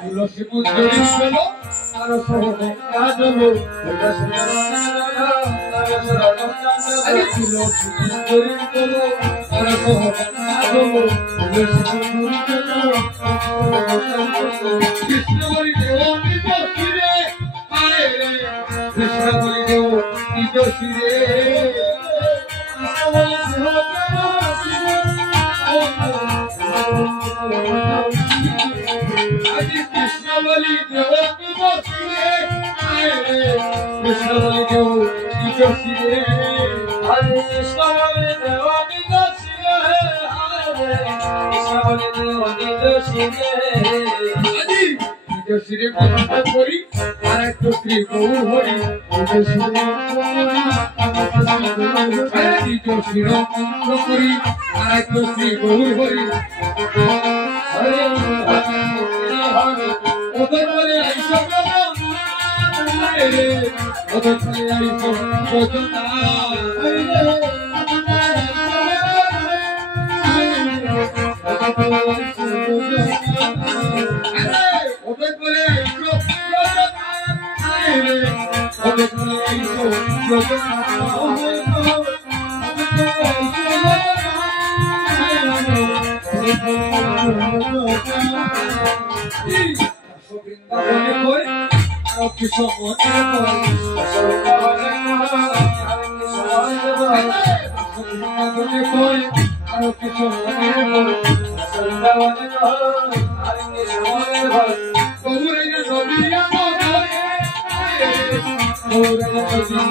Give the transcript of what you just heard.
তুলসী মন্দিরে ছিল আর সহনে কাজলো তুলসী মন্দিরে ছিল আর সহনে কাজলো কৃষ্ণ বলি দেব নিজ শিরে আরে রে কৃষ্ণ বলি দেব নিজ শিরে কৃষ্ণ বলি দেব নিজ শিরে আরে রে কৃষ্ণ বলি দেব নিজ শিরে হরে কৃষ্ণ বলি দেব নিজ শিরে হরে কৃষ্ণ বলি দেব নিজ শিরে নিজ শিরে কর্ম করি আর এক শ্রী গৌর হরি নিজ শিরে নিজ শির মন্ত্র করি আর এক শ্রী গৌর হরি হরে ওদের বলে আইসো ওদের বলে আইসো যোজনা ওদের বলে আইসো ওদের বলে আইসো যোজনা বৃন্দাবনে কই আর কিছু মনে কই বৃন্দাবনে কই আর কিছু মনে কই বৃন্দাবনে কই আর কিছু মনে কই গৌরে নদিয়া গৌরে নদিয়া